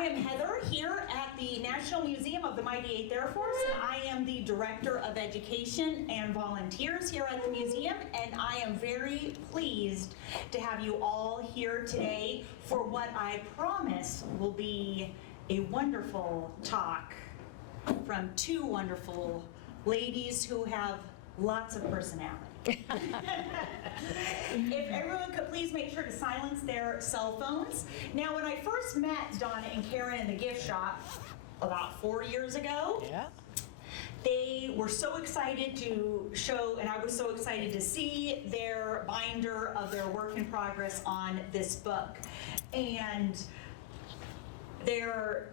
I am Heather here at the National Museum of the Mighty 8th Air Force, and I am the Director of Education and Volunteers here at the museum, and I am very pleased to have you all here today for what I promise will be a wonderful talk from two wonderful ladies who have lots of personality. If everyone could please make sure to silence their cell phones. Now, when I first met Donna and Karen in the gift shop about 4 years ago, they were so excited to show, and I was so excited to see their binder of their work in progress on this book. And their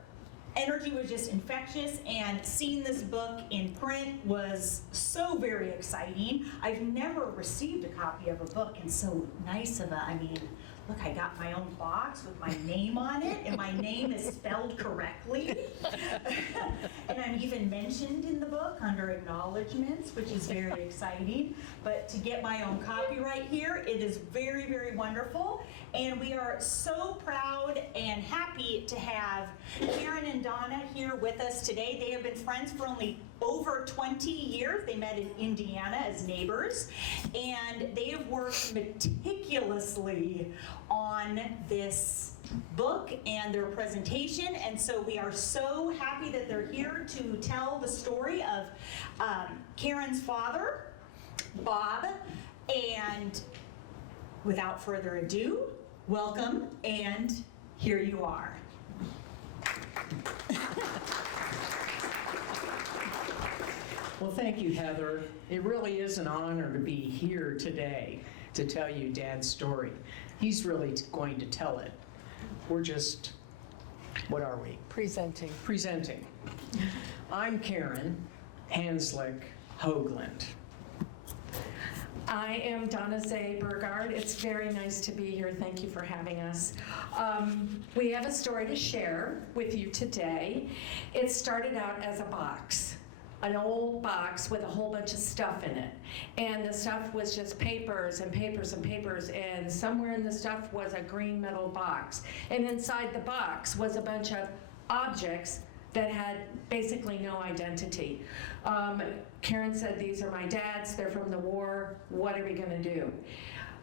energy was just infectious, and seeing this book in print was so very exciting. I've never received a copy of a book, and so nice of it. I mean, look, I got my own box with my name on it, and my name is spelled correctly. And I'm even mentioned in the book under acknowledgments, which is very exciting. But to get my own copyright here, it is very, very wonderful. And we are so proud and happy to have Karen and Donna here with us today. They have been friends for only over 20 years. They met in Indiana as neighbors, and they have worked meticulously on this book and their presentation, and so we are so happy that they're here to tell the story of Karen's father, Bob, and without further ado, welcome, and here you are. Well, thank you, Heather. It really is an honor to be here today to tell you Dad's story. He's really going to tell it. We're just, what are we? Presenting. Presenting. I'm Karen Hanslick Hoagland. I am Donna Zay Burgard. It's very nice to be here. Thank you for having us. We have a story to share with you today. It started out as a box, an old box with a whole bunch of stuff in it. And the stuff was just papers and papers and papers, and somewhere in the stuff was a green metal box. And inside the box was a bunch of objects that had basically no identity. Karen said, "These are my dad's, they're from the war, what are we gonna do?"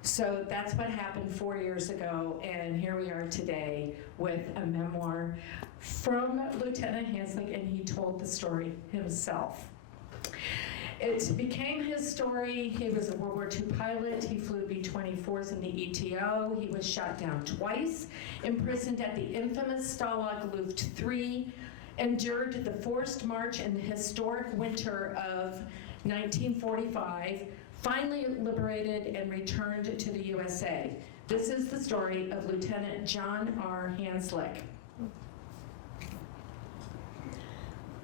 So that's what happened 4 years ago, and here we are today with a memoir from Lieutenant Hanslick, and he told the story himself. It became his story. He was a World War II pilot. He flew B-24s in the ETO. He was shot down twice, imprisoned at the infamous Stalag Luft III, endured the forced march in the historic winter of 1945, finally liberated and returned to the USA. This is the story of Lieutenant John R. Hanslick.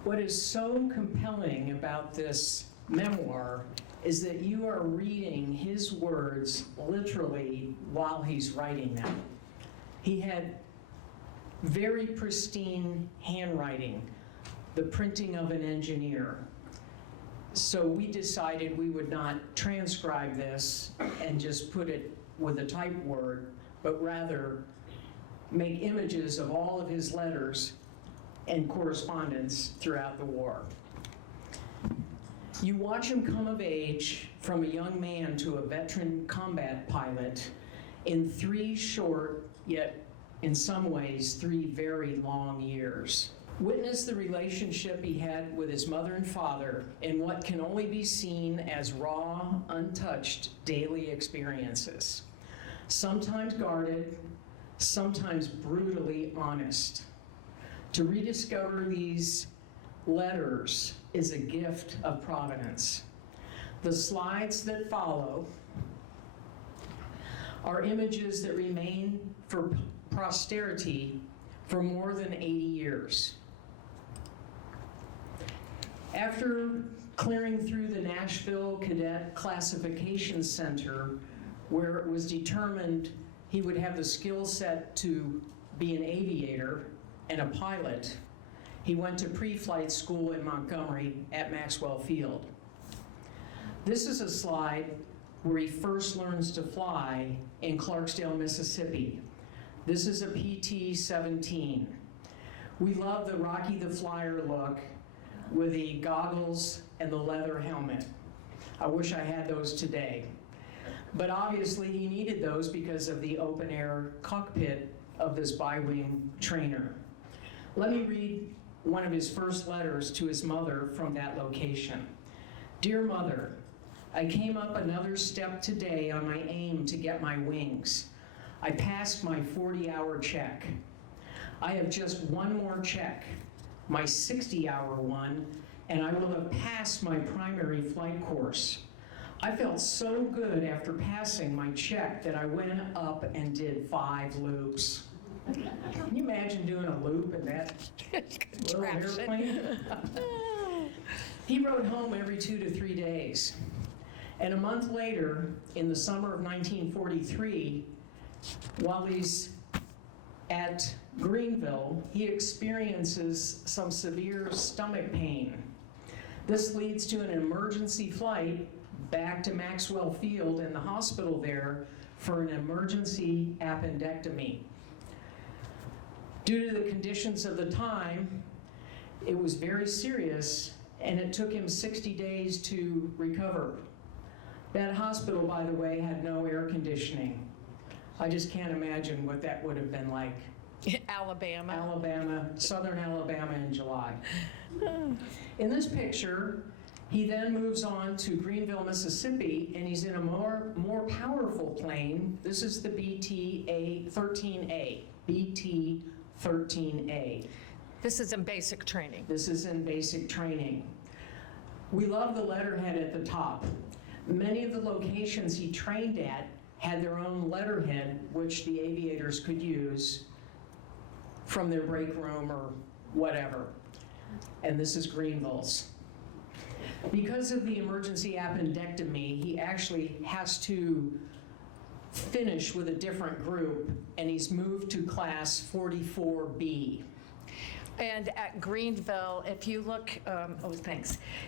What is so compelling about this memoir is that you are reading his words literally while he's writing them. He had very pristine handwriting, the printing of an engineer. So we decided we would not transcribe this and just put it with a type word, but rather make images of all of his letters and correspondence throughout the war. You watch him come of age from a young man to a veteran combat pilot in 3 short, yet in some ways 3 very long years. Witness the relationship he had with his mother and father in what can only be seen as raw, untouched daily experiences. Sometimes guarded, sometimes brutally honest. To rediscover these letters is a gift of Providence. The slides that follow are images that remain for posterity for more than 80 years. After clearing through the Nashville Cadet Classification Center, where it was determined he would have the skill set to be an aviator and a pilot, he went to pre-flight school in Montgomery at Maxwell Field. This is a slide where he first learns to fly in Clarksdale, Mississippi. This is a PT-17. We love the Rocky the Flyer look with the goggles and the leather helmet. I wish I had those today. But obviously he needed those because of the open air cockpit of this bi-wing trainer. Let me read one of his first letters to his mother from that location. Dear Mother, I came up another step today on my aim to get my wings. I passed my 40-hour check. I have just one more check, my 60-hour one, and I will have passed my primary flight course. I felt so good after passing my check that I went up and did 5 loops. Can you imagine doing a loop in that little airplane? He rode home every 2 to 3 days. And a month later, in the summer of 1943, while he's at Greenville, he experiences some severe stomach pain. This leads to an emergency flight back to Maxwell Field and the hospital there for an emergency appendectomy. Due to the conditions of the time, it was very serious, and it took him 60 days to recover. That hospital, by the way, had no air conditioning. I just can't imagine what that would have been like. Alabama. Southern Alabama in July. In this picture, he then moves on to Greenville, Mississippi, and he's in a more powerful plane. This is the BT-13A. BT-13A. This is in basic training. This is in basic training. We love the letterhead at the top. Many of the locations he trained at had their own letterhead, which the aviators could use from their break room or whatever. And this is Greenville's. Because of the emergency appendectomy, he actually has to finish with a different group, and he's moved to class 44B. And at Greenville, if you look,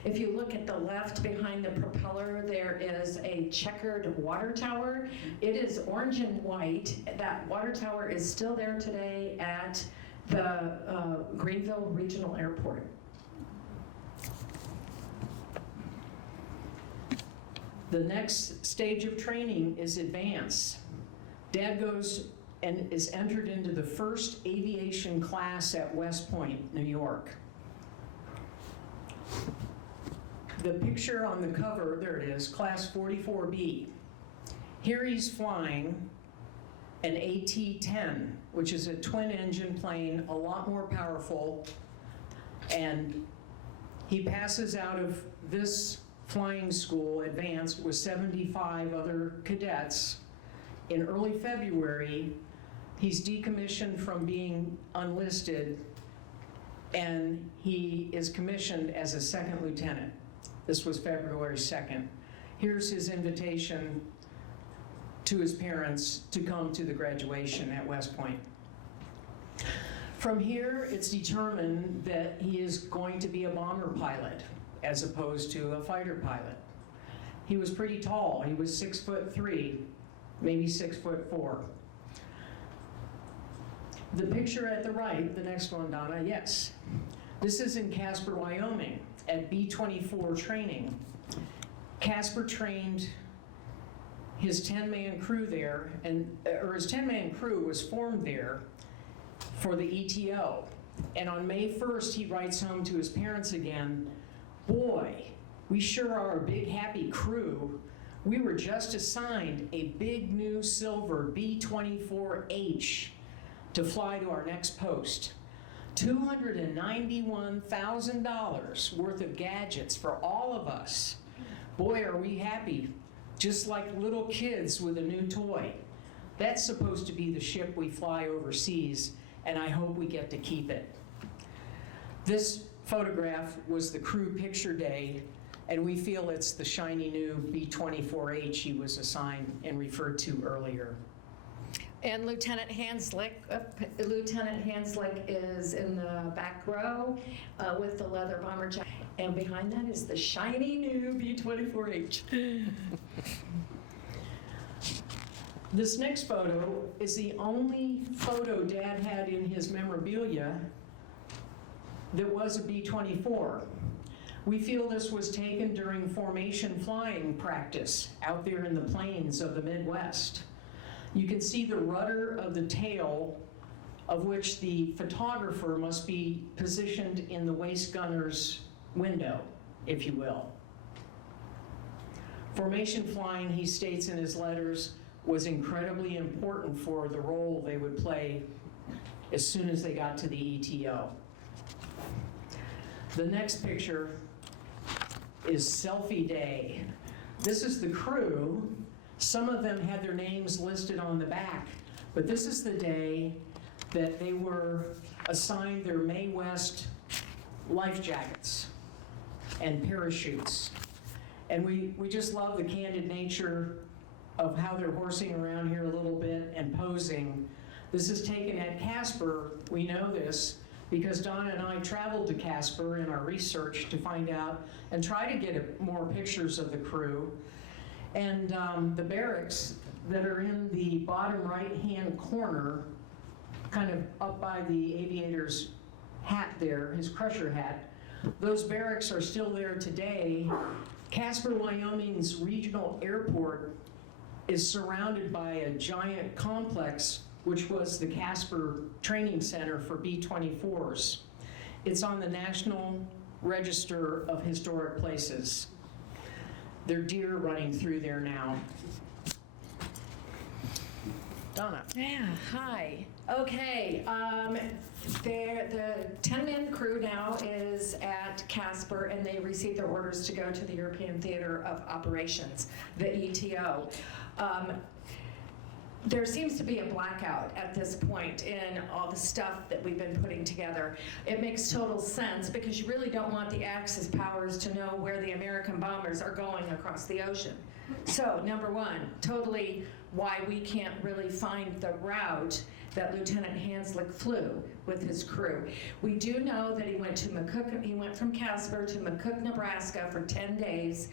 If you look at the left behind the propeller, there is a checkered water tower. It is orange and white. That water tower is still there today at the Greenville Regional Airport. The next stage of training is advance. Dad goes and is entered into the first aviation class at West Point, New York. The picture on the cover, there it is, class 44B. Here he's flying an AT-10, which is a twin-engine plane, a lot more powerful, and he passes out of this flying school, advanced, with 75 other cadets. In early February, he's decommissioned from being unlisted, and he is commissioned as a second lieutenant. This was February 2nd. Here's his invitation to his parents to come to the graduation at West Point. From here, it's determined that he is going to be a bomber pilot as opposed to a fighter pilot. He was pretty tall. He was 6'3", maybe 6'4". The picture at the right, the next one, Donna, yes. This is in Casper, Wyoming, at B24 training. Casper trained his 10-man crew there, his 10-man crew was formed there for the ETO. And on May 1st, he writes home to his parents again, "Boy, we sure are a big happy crew. We were just assigned a big new silver B24H to fly to our next post. $291,000 worth of gadgets for all of us. Boy, are we happy, just like little kids with a new toy. That's supposed to be the ship we fly overseas, and I hope we get to keep it." This photograph was the crew picture day, and we feel it's the shiny new B24H he was assigned and referred to earlier. And Lieutenant Hanslick is in the back row with the leather bomber jacket. And behind that is the shiny new B24H. This next photo is the only photo Dad had in his memorabilia that was a B-24. We feel this was taken during formation flying practice out there in the plains of the Midwest. You can see the rudder of the tail, of which the photographer must be positioned in the waist gunner's window, if you will. Formation flying, he states in his letters, was incredibly important for the role they would play as soon as they got to the ETO. The next picture is selfie day. This is the crew. Some of them had their names listed on the back, but this is the day that they were assigned their Mae West life jackets and parachutes. And we just love the candid nature of how they're horsing around here a little bit and posing. This is taken at Casper. We know this because Donna and I traveled to Casper in our research to find out and try to get more pictures of the crew. And the barracks that are in the bottom right-hand corner, kind of up by the aviator's hat there, his crusher hat, those barracks are still there today. Casper, Wyoming's regional airport is surrounded by a giant complex, which was the Casper Training Center for B-24s. It's on the National Register of Historic Places. There are deer running through there now. Donna. Yeah, hi. Okay, the 10-man crew now is at Casper, and they received their orders to go to the European Theater of Operations, the ETO. There seems to be a blackout at this point in all the stuff that we've been putting together. It makes total sense because you really don't want the Axis powers to know where the American bombers are going across the ocean. So, number one, totally why we can't really find the route that Lieutenant Hanslick flew with his crew. We do know that he went from Casper to McCook, Nebraska for 10 days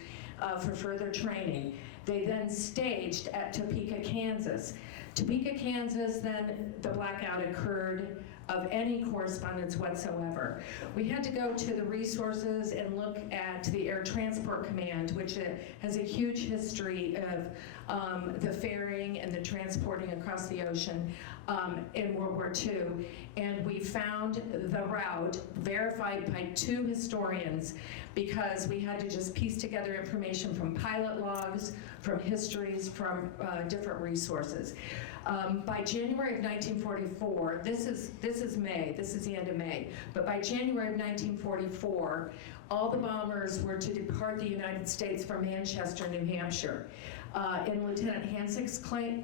for further training. They then staged at Topeka, Kansas. Topeka, Kansas, then the blackout occurred of any correspondence whatsoever. We had to go to the resources and look at the Air Transport Command, which has a huge history of the ferrying and the transporting across the ocean in World War II. And we found the route verified by 2 historians because we had to just piece together information from pilot logs, from histories, from different resources. By January of 1944, this is May, this is the end of May, but by January of 1944, all the bombers were to depart the United States from Manchester, New Hampshire. In Lieutenant Hanslick's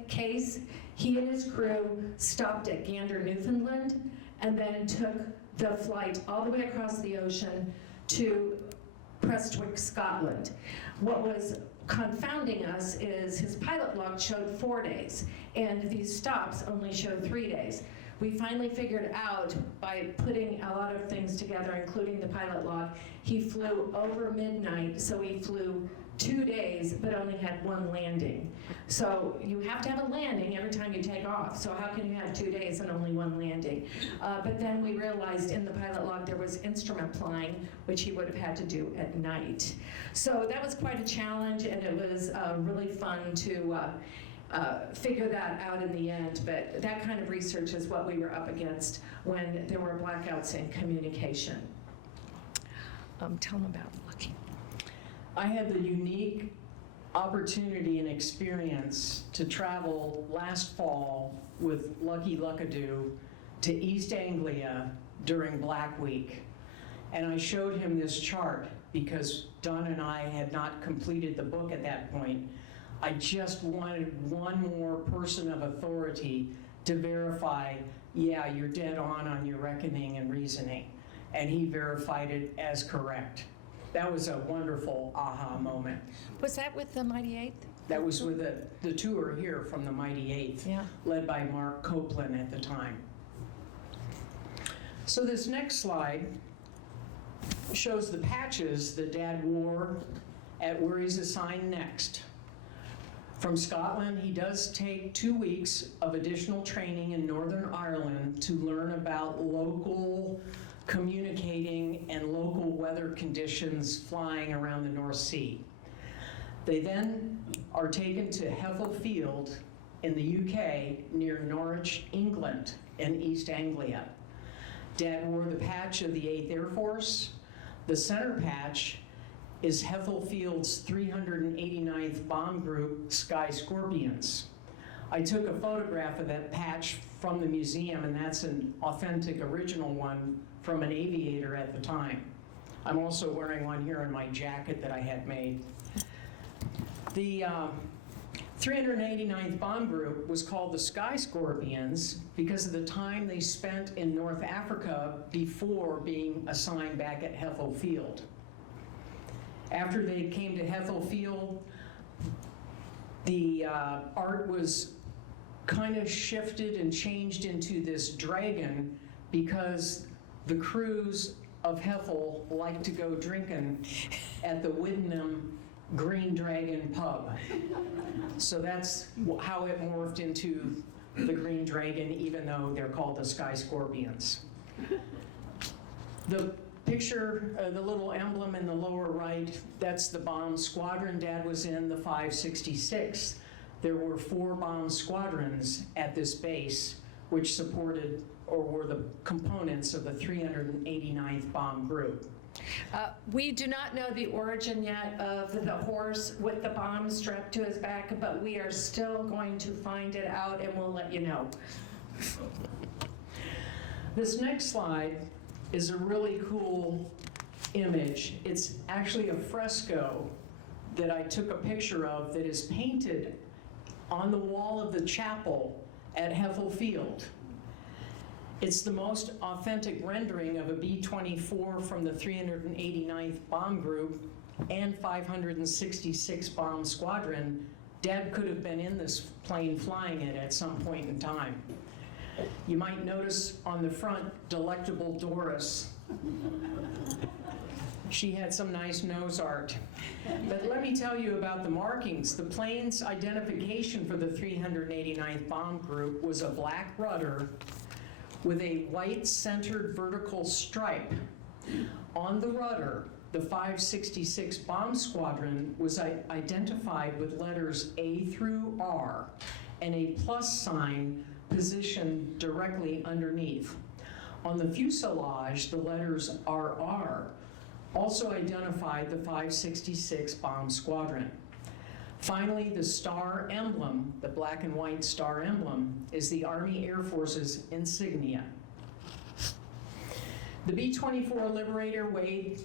case, he and his crew stopped at Gander, Newfoundland, and then took the flight all the way across the ocean to Prestwick, Scotland. What was confounding us is his pilot log showed 4 days, and these stops only showed 3 days. We finally figured out by putting a lot of things together, including the pilot log, he flew over midnight, so he flew 2 days, but only had 1 landing. So you have to have a landing every time you take off. So how can you have 2 days and only 1 landing? But then we realized in the pilot log there was instrument flying, which he would have had to do at night. So that was quite a challenge, and it was really fun to figure that out in the end. But that kind of research is what we were up against when there were blackouts in communication. Tell them about Lucky. I had the unique opportunity and experience to travel last fall with Lucky Luckadoo to East Anglia during Black Week. And I showed him this chart because Donna and I had not completed the book at that point. I just wanted one more person of authority to verify, yeah, you're dead on your reckoning and reasoning. And he verified it as correct. That was a wonderful aha moment. Was that with the Mighty Eighth? That was with the tour here from the Mighty Eighth, Yeah. led by Mark Copeland at the time. So this next slide shows the patches that Dad wore at where he's assigned next. From Scotland, he does take 2 weeks of additional training in Northern Ireland to learn about local communicating, and local weather conditions flying around the North Sea. They then are taken to Hethel Field in the UK near Norwich, England, in East Anglia. Dad wore the patch of the 8th Air Force. The center patch is Hethel Field's 389th Bomb Group Sky Scorpions. I took a photograph of that patch from the museum, and that's an authentic original one from an aviator at the time. I'm also wearing one here in my jacket that I had made. The 389th Bomb Group was called the Sky Scorpions because of the time they spent in North Africa before being assigned back at Hethel Field. After they came to Hethel Field, the art was kind of shifted and changed into this dragon because the crews of Hethel like to go drinking at the Widdenham Green Dragon pub. So that's how it morphed into the Green Dragon, even though they're called the Sky Scorpions. The picture, the little emblem in the lower right, that's the bomb squadron Dad was in, the 566. There were 4 bomb squadrons at this base, which supported or were the components of the 389th Bomb Group. We do not know the origin yet of the horse with the bomb strapped to his back, but we are still going to find it out, and we'll let you know. This next slide is a really cool image. It's actually a fresco that I took a picture of that is painted on the wall of the chapel at Hethel Field. It's the most authentic rendering of a B-24 from the 389th Bomb Group and 566 Bomb Squadron. Dad could have been in this plane flying it at some point in time. You might notice on the front, Delectable Doris. She had some nice nose art. But let me tell you about the markings. The plane's identification for the 389th Bomb Group was a black rudder with a white centered vertical stripe. On the rudder, the 566 Bomb Squadron was identified with letters A through R and a plus sign positioned directly underneath. On the fuselage, the letters RR also identified the 566 Bomb Squadron. Finally, the star emblem, the black and white star emblem, is the Army Air Force's insignia. The B-24 Liberator weighed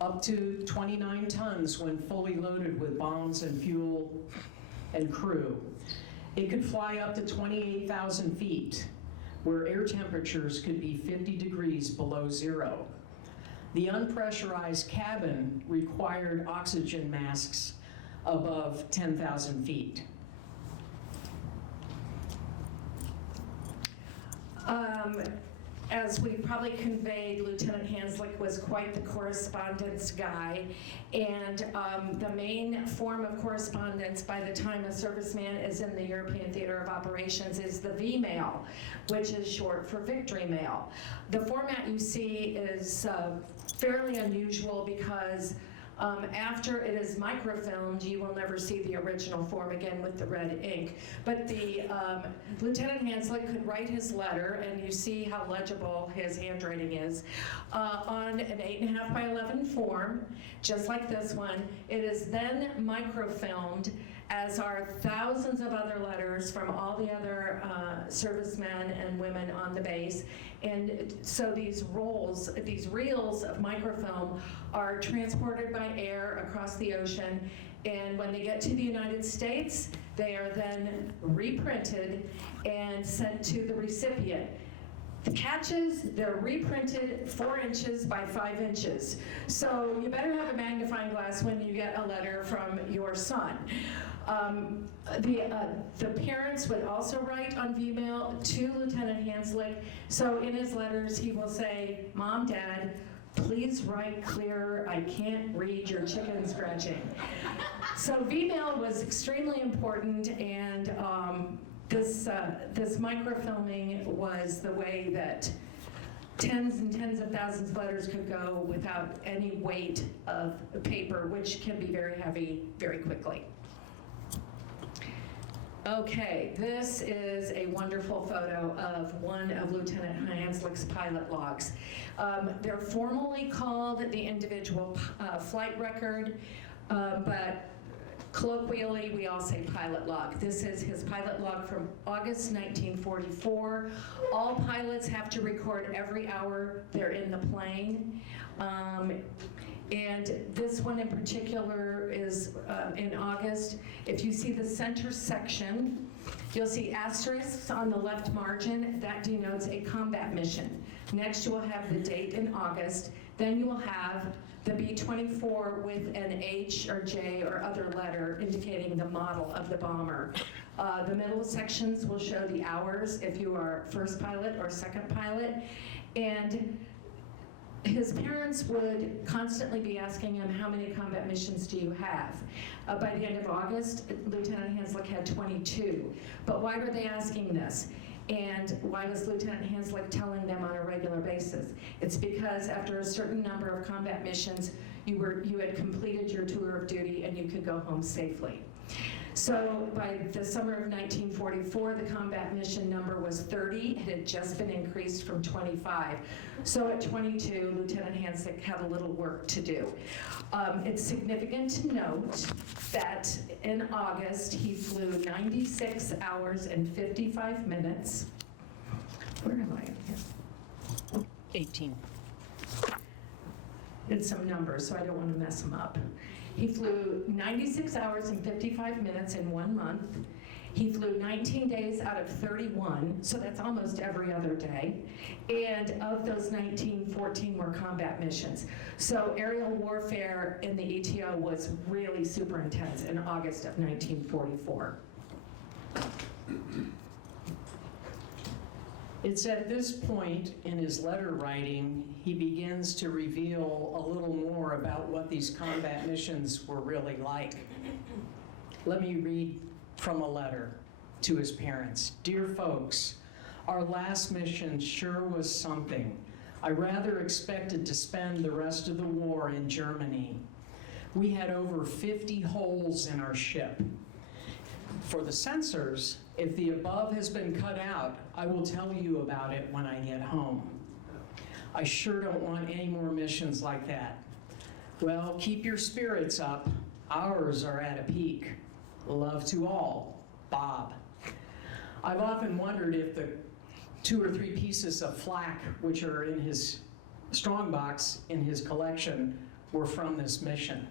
up to 29 tons when fully loaded with bombs and fuel and crew. It could fly up to 28,000 feet, where air temperatures could be 50 degrees below zero. The unpressurized cabin required oxygen masks above 10,000 feet. As we probably conveyed, Lieutenant Hanslick was quite the correspondence guy, and the main form of correspondence by the time a serviceman is in the European Theater of Operations is the V-mail, which is short for Victory Mail. The format you see is fairly unusual because after it is microfilmed, you will never see the original form again with the red ink. But the Lieutenant Hanslick could write his letter, and you see how legible his handwriting is, on an 8.5 by 11 form, just like this one. It is then microfilmed, as are thousands of other letters from all the other servicemen and women on the base. And so these reels of microfilm are transported by air across the ocean, and when they get to the United States, they are then reprinted and sent to the recipient. The catches, they're reprinted 4 inches by 5 inches. So you better have a magnifying glass when you get a letter from your son. The parents would also write on V-mail to Lieutenant Hanslick. So in his letters, he will say, "Mom, Dad, please write clearer. I can't read your chicken scratching." So V-mail was extremely important, and this microfilming was the way that tens and tens of thousands of letters could go without any weight of paper, which can be very heavy very quickly. Okay, this is a wonderful photo of one of Lieutenant Hanslick's pilot logs. They're formally called the individual flight record, but colloquially we all say pilot log. This is his pilot log from August 1944. All pilots have to record every hour they're in the plane. And this one in particular is in August. If you see the center section, you'll see asterisks on the left margin. That denotes a combat mission. Next, you will have the date in August. Then you will have the B24 with an H or J or other letter indicating the model of the bomber. The middle sections will show the hours if you are first pilot or second pilot. And his parents would constantly be asking him, how many combat missions do you have? By the end of August, Lieutenant Hanslick had 22. But why were they asking this? And why was Lieutenant Hanslick telling them on a regular basis? It's because after a certain number of combat missions, you had completed your tour of duty and you could go home safely. So by the summer of 1944, the combat mission number was 30. It had just been increased from 25. So at 22, Lieutenant Hanslick had a little work to do. It's significant to note that in August, he flew 96 hours and 55 minutes. Where am I here? 18. It's some numbers, so I don't want to mess them up. He flew 96 hours and 55 minutes in 1 month. He flew 19 days out of 31, so that's almost every other day. And of those 19, 14 were combat missions. So aerial warfare in the ETO was really super intense in August of 1944. It's at this point in his letter writing, he begins to reveal a little more about what these combat missions were really like. Let me read from a letter to his parents. Dear folks, our last mission sure was something. I rather expected to spend the rest of the war in Germany. We had over 50 holes in our ship. For the censors, if the above has been cut out, I will tell you about it when I get home. I sure don't want any more missions like that. Well, keep your spirits up. Ours are at a peak. Love to all, Bob. I've often wondered if the 2 or 3 pieces of flak which are in his strongbox in his collection were from this mission.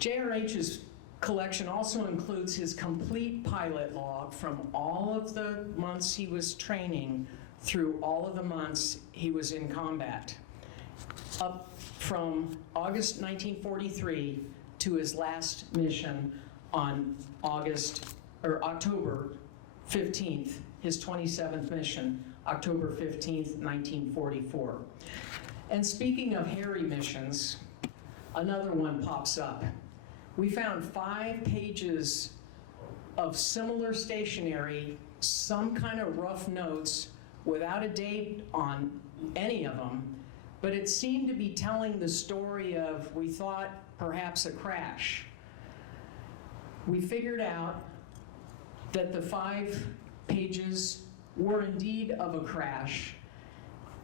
JRH's collection also includes his complete pilot log from all of the months he was training through all of the months he was in combat, up from August 1943 to his last mission on October 15th, his 27th mission, October 15th, 1944. And speaking of hairy missions, another one pops up. We found 5 pages of similar stationery, some kind of rough notes without a date on any of them, but it seemed to be telling the story of, we thought, perhaps a crash. We figured out that the 5 pages were indeed of a crash.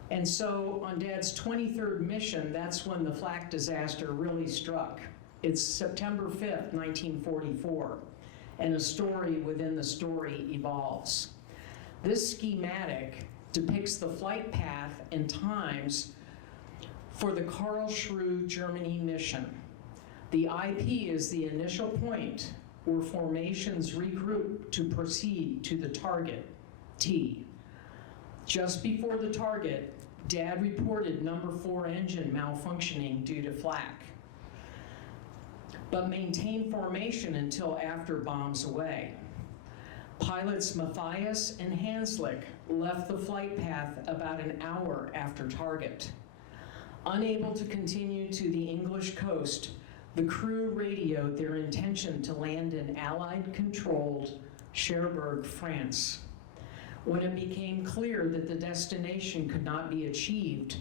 And so on Dad's 23rd mission, that's when the flak disaster really struck. It's September 5th, 1944, and a story within the story evolves. This schematic depicts the flight path and times for the Karlsruhe, Germany mission. The IP is the initial point where formations regroup to proceed to the target, T. Just before the target, Dad reported number 4 engine malfunctioning due to flak, but maintained formation until after bombs away. Pilots Matthias and Hanslick left the flight path about an hour after target. Unable to continue to the English coast, the crew radioed their intention to land in Allied-controlled Cherbourg, France. When it became clear that the destination could not be achieved,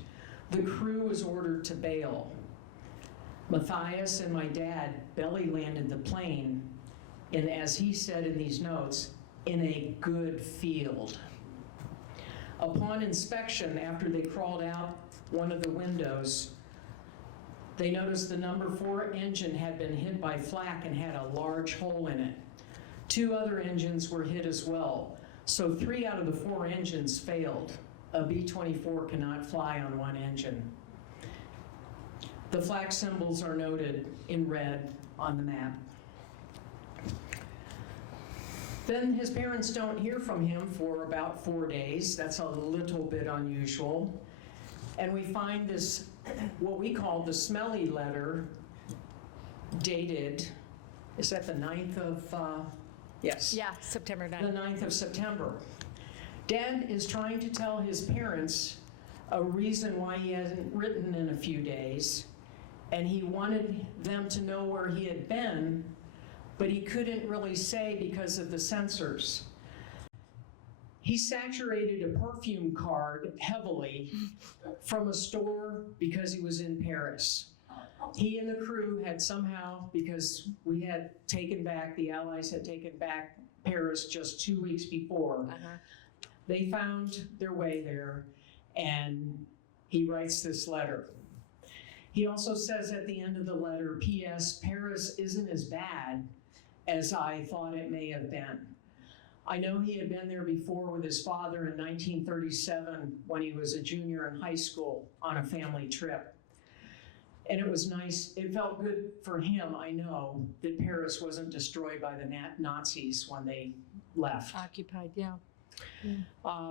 the crew was ordered to bail. Matthias and my dad belly landed the plane in, as he said in these notes, in a good field. Upon inspection, after they crawled out one of the windows, they noticed the number 4 engine had been hit by flak and had a large hole in it. 2 other engines were hit as well, so 3 out of the 4 engines failed. A B24 cannot fly on one engine. The flak symbols are noted in red on the map. Then his parents don't hear from him for about 4 days. That's a little bit unusual. And we find this, what we call the smelly letter, dated, is that the 9th of, yes. Yeah, September The 9th. 9th of September. Dad is trying to tell his parents a reason why he hasn't written in a few days, and he wanted them to know where he had been, but he couldn't really say because of the censors. He saturated a perfume card heavily from a store because he was in Paris. He and the crew had somehow, because we had taken back, the Allies had taken back Paris just 2 weeks before, they found their way there, and he writes this letter. He also says at the end of the letter, P.S., Paris isn't as bad as I thought it may have been. I know he had been there before with his father in 1937 when he was a junior in high school on a family trip. And it was nice, it felt good for him, I know, that Paris wasn't destroyed by the Nazis when they left. Occupied, yeah.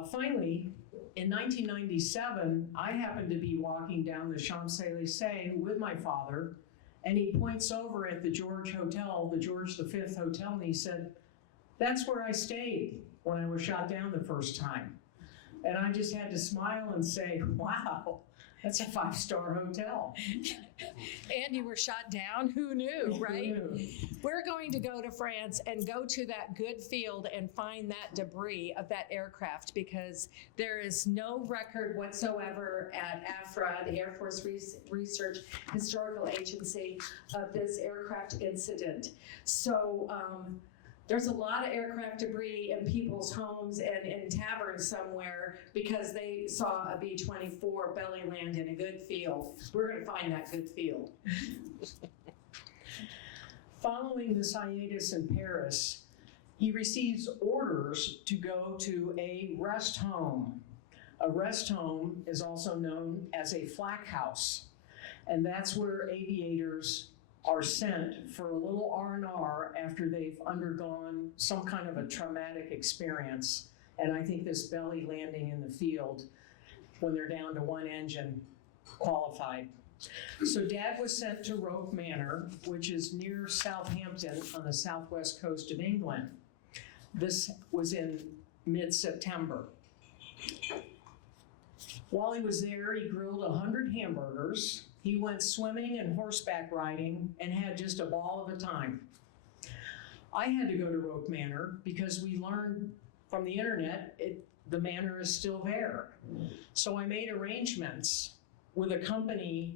Finally, in 1997, I happened to be walking down the Champs-Élysées with my father, and he points over at the George Hotel, the George V Hotel, and he said, "That's where I stayed when I was shot down the first time." And I just had to smile and say, wow, that's a 5-star hotel. And you were shot down? Who knew, right? Who knew? We're going to go to France and go to that good field and find that debris of that aircraft, because there is no record whatsoever at AFRA, the Air Force Research Historical Agency, of this aircraft incident. So there's a lot of aircraft debris in people's homes and in taverns somewhere because they saw a B-24 belly land in a good field. We're going to find that good field. Following this hiatus in Paris, he receives orders to go to a rest home. A rest home is also known as a flak house, and that's where aviators are sent for a little R&R after they've undergone some kind of a traumatic experience. And I think this belly landing in the field, when they're down to one engine, qualified. So Dad was sent to Roke Manor, which is near Southampton on the southwest coast of England. This was in mid-September. While he was there, he grilled 100 hamburgers. He went swimming and horseback riding and had just a ball of a time. I had to go to Roke Manor because we learned from the internet the manor is still there. So I made arrangements with a company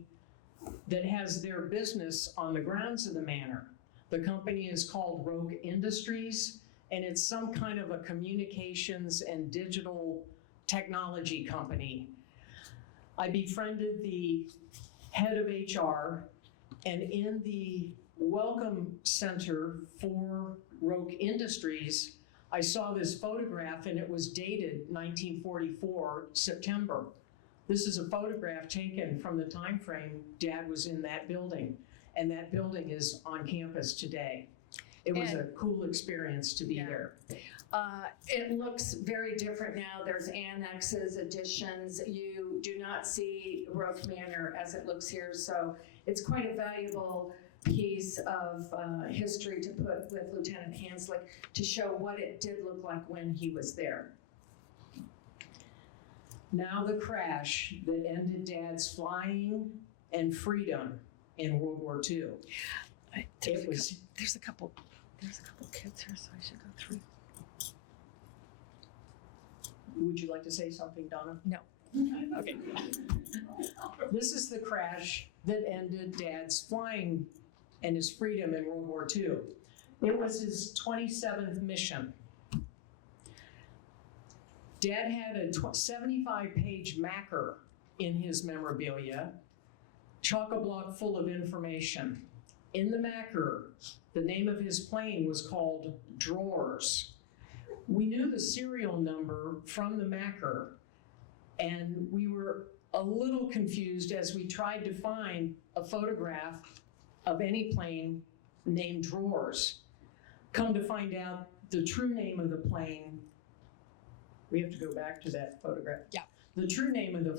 that has their business on the grounds of the manor. The company is called Roke Industries, and it's some kind of a communications and digital technology company. I befriended the head of HR, and in the welcome center for Roke Industries, I saw this photograph, and it was dated 1944, September. This is a photograph taken from the time frame Dad was in that building, and that building is on campus today. It was a cool experience to be there. It looks very different now. There's annexes, additions. You do not see Roke Manor as it looks here, so it's quite a valuable piece of history to put with Lieutenant Hanslick to show what it did look like when he was there. Now the crash that ended Dad's flying and freedom in World War II. There's a couple kids here, so I should go through. would you like to say something, Donna? No. Okay. This is the crash that ended Dad's flying and his freedom in World War II. It was his 27th mission. Dad had a 75-page Macker in his memorabilia, chock-a-block full of information. In the Macker, the name of his plane was called Drawers. We knew the serial number from the Macker, and we were a little confused as we tried to find a photograph of any plane named Drawers. Come to find out, the true name of the plane, we have to go back to that photograph. Yeah. The true name of the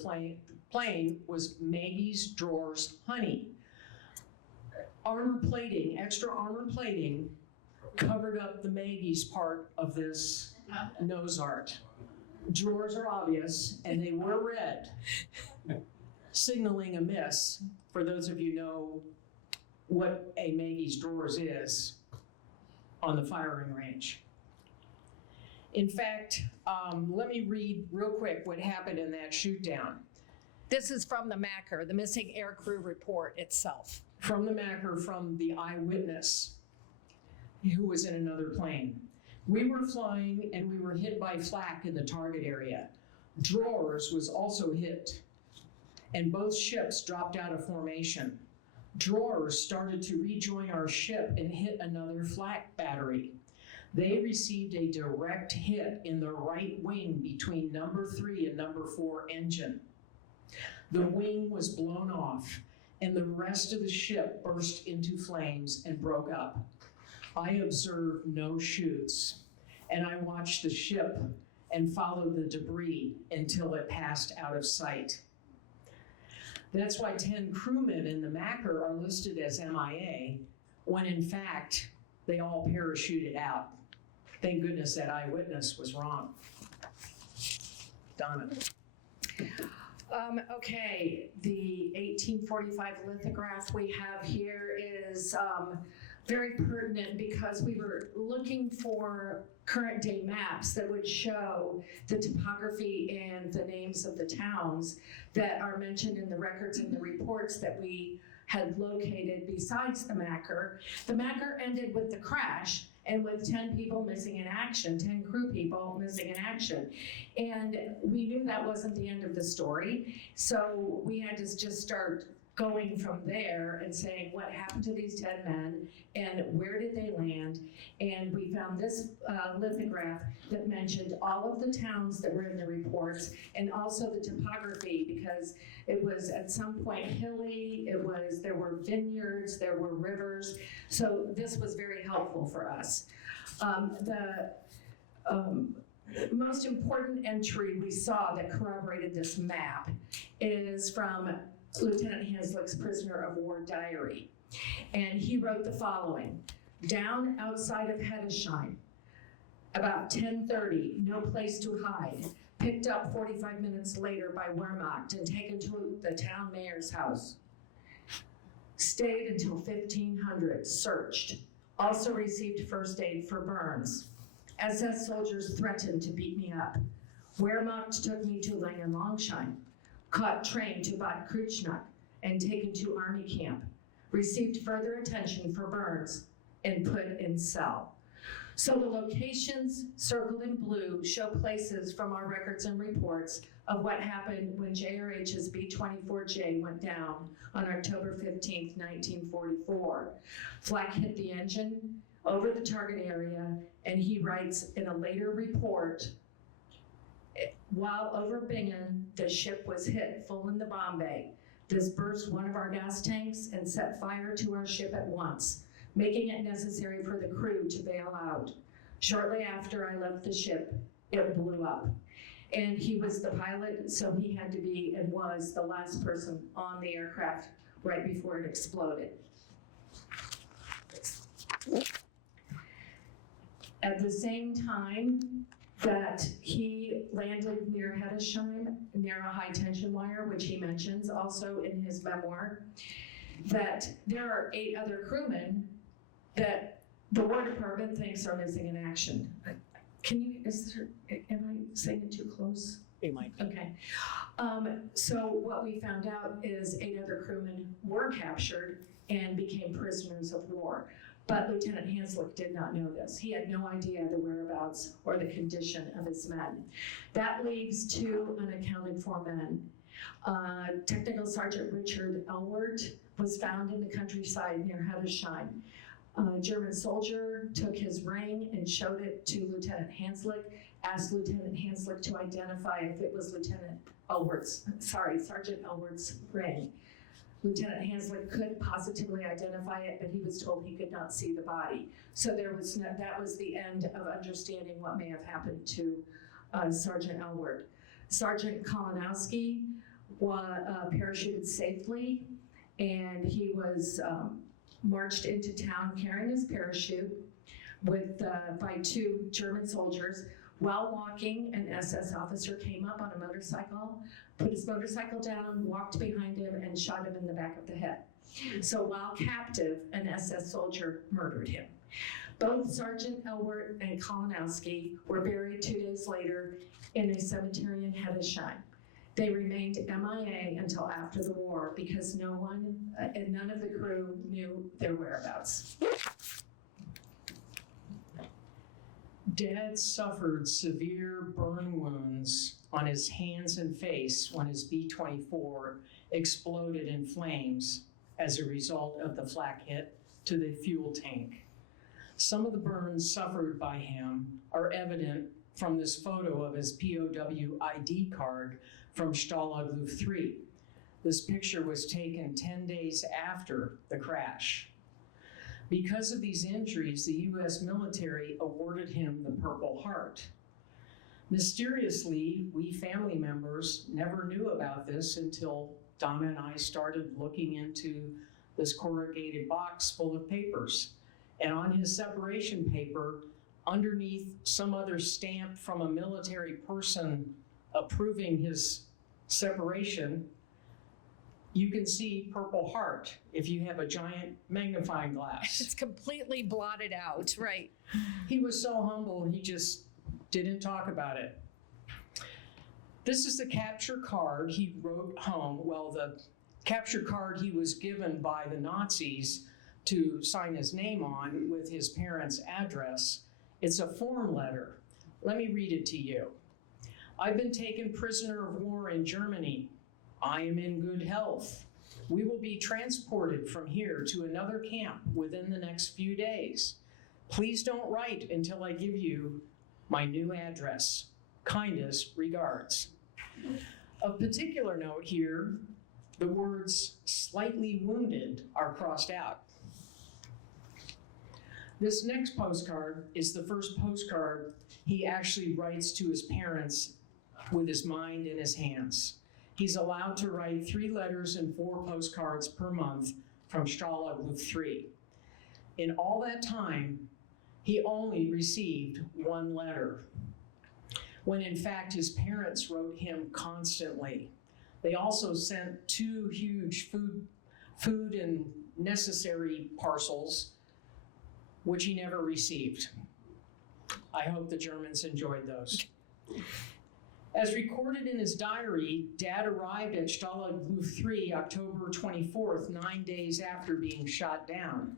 plane was Maggie's Drawers Honey. Armor plating, extra armor plating, covered up the Maggie's part of this nose art. Drawers are obvious, and they were red, signaling a miss. For those of you who know what a Maggie's Drawers is on the firing range. In fact, let me read real quick what happened in that shoot down. This is from the Macker, the missing aircrew report itself. From the Macker, from the eyewitness who was in another plane. We were flying and we were hit by flak in the target area. Drawers was also hit, and both ships dropped out of formation. Drawers started to rejoin our ship and hit another flak battery. They received a direct hit in the right wing between number 3 and number 4 engine. The wing was blown off, and the rest of the ship burst into flames and broke up. I observed no shoots, and I watched the ship and followed the debris until it passed out of sight. That's why 10 crewmen in the Macker are listed as MIA, when in fact, they all parachuted out. Thank goodness that eyewitness was wrong. Donna. Okay, the 1845 lithograph we have here is very pertinent because we were looking for current day maps that would show the topography and the names of the towns that are mentioned in the records and the reports that we had located besides the Macker. The Macker ended with the crash and with 10 people missing in action, 10 crew people missing in action. And we knew that wasn't the end of the story, so we had to just start going from there and saying what happened to these 10 men and where did they land. And we found this lithograph that mentioned all of the towns that were in the reports and also the topography, because it was at some point hilly, there were vineyards, there were rivers, so this was very helpful for us. The most important entry we saw that corroborated this map is from Lieutenant Hanslick's prisoner of war diary. And he wrote the following: down outside of Hedesheim, about 10:30, no place to hide, picked up 45 minutes later by Wehrmacht and taken to the town mayor's house. Stayed until 1500, searched. Also received first aid for burns. SS soldiers threatened to beat me up. Wehrmacht took me to Langenlongshine. Caught train to Bad Kreuznach and taken to army camp. Received further attention for burns and put in cell. So the locations circled in blue show places from our records and reports of what happened when JRH's B24J went down on October 15th, 1944. Flak hit the engine over the target area, and he writes in a later report, while over Bingen, the ship was hit full in the bomb bay. This burst one of our gas tanks and set fire to our ship at once, making it necessary for the crew to bail out. Shortly after I left the ship, it blew up. And he was the pilot, so he had to be and was the last person on the aircraft right before it exploded. At the same time that he landed near Hedesheim, near a high tension wire, which he mentions also in his memoir, that there are 8 other crewmen that the War Department thinks are missing in action. am I saying it too close? It might be. Okay. So what we found out is 8 other crewmen were captured and became prisoners of war. But Lieutenant Hanslick did not know this. He had no idea the whereabouts or the condition of his men. That leaves 2 unaccounted for men. Technical Sergeant Richard Elwert was found in the countryside near Hedersheim. A German soldier took his ring and showed it to Lieutenant Hanslick, asked Lieutenant Hanslick to identify if it was Sergeant Elwert's ring. Lieutenant Hanslick could positively identify it, but he was told he could not see the body. So that was the end of understanding what may have happened to Sergeant Elwert. Sergeant Kalinowski was parachuted safely, and he was marched into town carrying his parachute by 2 German soldiers. While walking, an SS officer came up on a motorcycle, put his motorcycle down, walked behind him, and shot him in the back of the head. So while captive, an SS soldier murdered him. Both Sergeant Elwert and Kalinowski were buried 2 days later in a cemetery in Hedersheim. They remained MIA until after the war because none of the crew knew their whereabouts. Dad suffered severe burn wounds on his hands and face when his B24 exploded in flames as a result of the flak hit to the fuel tank. Some of the burns suffered by him are evident from this photo of his POW ID card from Stalag Luft III. This picture was taken 10 days after the crash. Because of these injuries, the U.S. military awarded him the Purple Heart. Mysteriously, we family members never knew about this until Donna and I started looking into this corrugated box full of papers. And on his separation paper, underneath some other stamp from a military person approving his separation, you can see Purple Heart if you have a giant magnifying glass. It's completely blotted out, right? He was so humble, he just didn't talk about it. This is the capture card he wrote home. Well, the capture card he was given by the Nazis to sign his name on with his parents' address. It's a form letter. Let me read it to you. I've been taken prisoner of war in Germany. I am in good health. We will be transported from here to another camp within the next few days. Please don't write until I give you my new address. Kindest regards. Of particular note here, the words slightly wounded are crossed out. This next postcard is the first postcard he actually writes to his parents with his mind in his hands. He's allowed to write 3 letters and 4 postcards per month from Stalag Luft III. In all that time, he only received 1 letter, when in fact his parents wrote him constantly. They also sent 2 huge food and necessary parcels, which he never received. I hope the Germans enjoyed those. As recorded in his diary, Dad arrived at Stalag Luft III October 24th, 9 days after being shot down.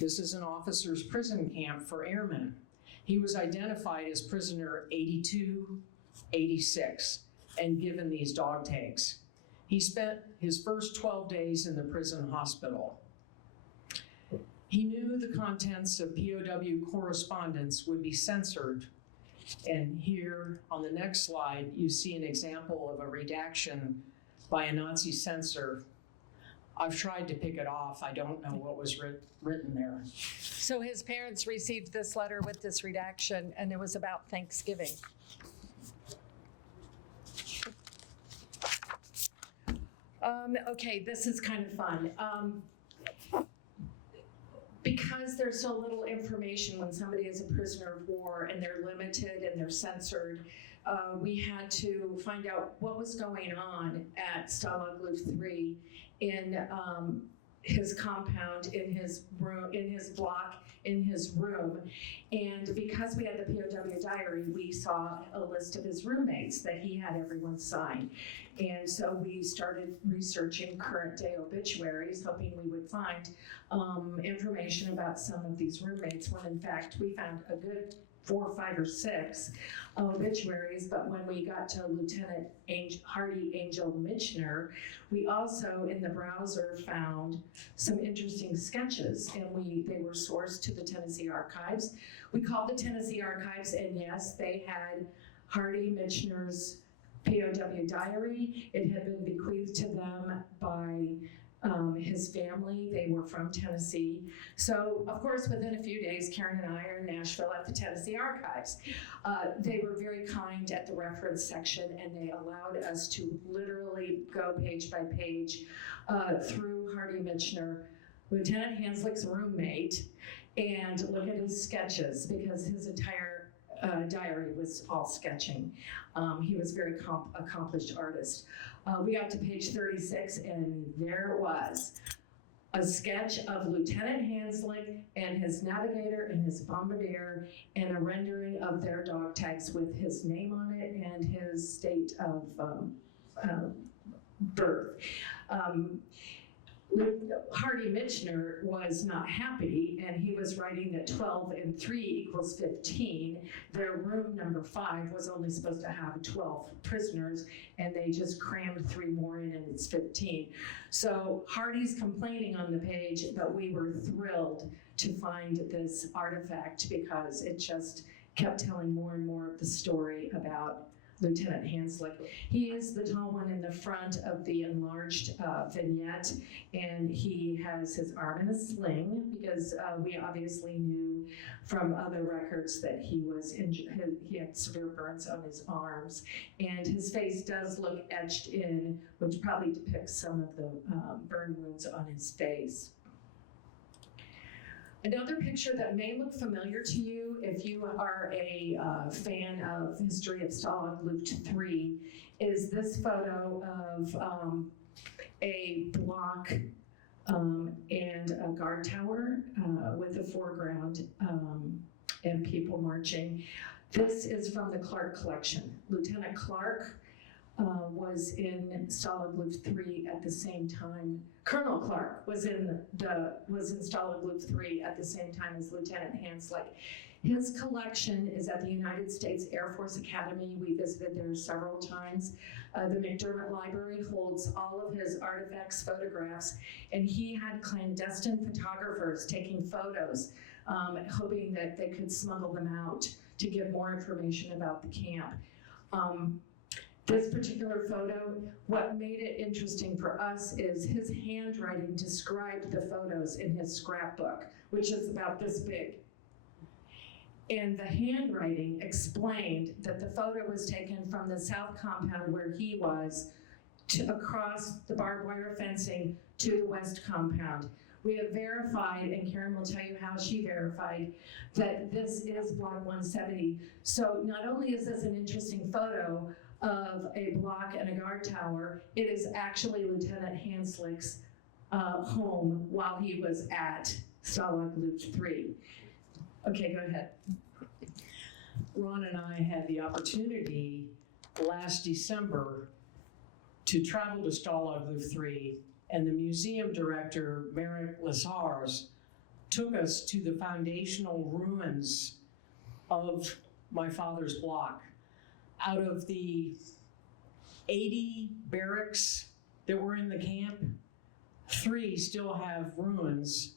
This is an officer's prison camp for airmen. He was identified as prisoner 8286 and given these dog tags. He spent his first 12 days in the prison hospital. He knew the contents of POW correspondence would be censored. And here on the next slide, you see an example of a redaction by a Nazi censor. I've tried to pick it off. I don't know what was written there. So his parents received this letter with this redaction, and it was about Thanksgiving. Okay, this is kind of fun. Because there's so little information when somebody is a prisoner of war and they're limited and they're censored, we had to find out what was going on at Stalag Luft III in his compound, in his room, in his block, in his room. And because we had the POW diary, we saw a list of his roommates that he had everyone sign. And so we started researching current day obituaries, hoping we would find information about some of these roommates, when in fact we found a good 4, 5, or 6 obituaries. But when we got to Lieutenant Hardy Angel Michener, we also in the browser found some interesting sketches, and they were sourced to the Tennessee Archives. We called the Tennessee Archives, and yes, they had Hardy Michener's POW diary. It had been bequeathed to them by his family. They were from Tennessee. So, of course, within a few days, Karen and I are in Nashville at the Tennessee Archives. They were very kind at the reference section, and they allowed us to literally go page by page through Hardy Michener, Lieutenant Hanslick's roommate, and look at his sketches, because his entire diary was all sketching. He was a very accomplished artist. We got to page 36, and there it was. A sketch of Lieutenant Hanslick and his navigator and his bombardier, and a rendering of their dog tags with his name on it and his state of birth. Hardy Michener was not happy, and he was writing that 12 and 3 equals 15. Their room number 5 was only supposed to have 12 prisoners, and they just crammed 3 more in, and it's 15. So Hardy's complaining on the page, but we were thrilled to find this artifact, because it just kept telling more and more of the story about Lieutenant Hanslick. He is the tall one in the front of the enlarged vignette, and he has his arm in a sling, because we obviously knew from other records that he was he had severe burns on his arms, and his face does look etched in, which probably depicts some of the burn wounds on his face. Another picture that may look familiar to you if you are a fan of history of Stalag Luft III is this photo of a block and a guard tower with a foreground and people marching. This is from the Clark collection. Lieutenant Clark was in Stalag Luft III at the same time. Colonel Clark was in Stalag Luft III at the same time as Lieutenant Hanslick. His collection is at the United States Air Force Academy. We visited there several times. The McDermott Library holds all of his artifacts, photographs, and he had clandestine photographers taking photos, hoping that they could smuggle them out to give more information about the camp. This particular photo, what made it interesting for us is his handwriting described the photos in his scrapbook, which is about this big. And the handwriting explained that the photo was taken from the south compound where he was across the barbed wire fencing to the west compound. We have verified, and Karen will tell you how she verified, that this is block 170. So not only is this an interesting photo of a block and a guard tower, it is actually Lieutenant Hanslick's home while he was at Stalag Luft III. Okay, go ahead. Ron and I had the opportunity last December to travel to Stalag Luft III, and the museum director, Merrick Lazars, took us to the foundational ruins of my father's block. Out of the 80 barracks that were in the camp, 3 still have ruins,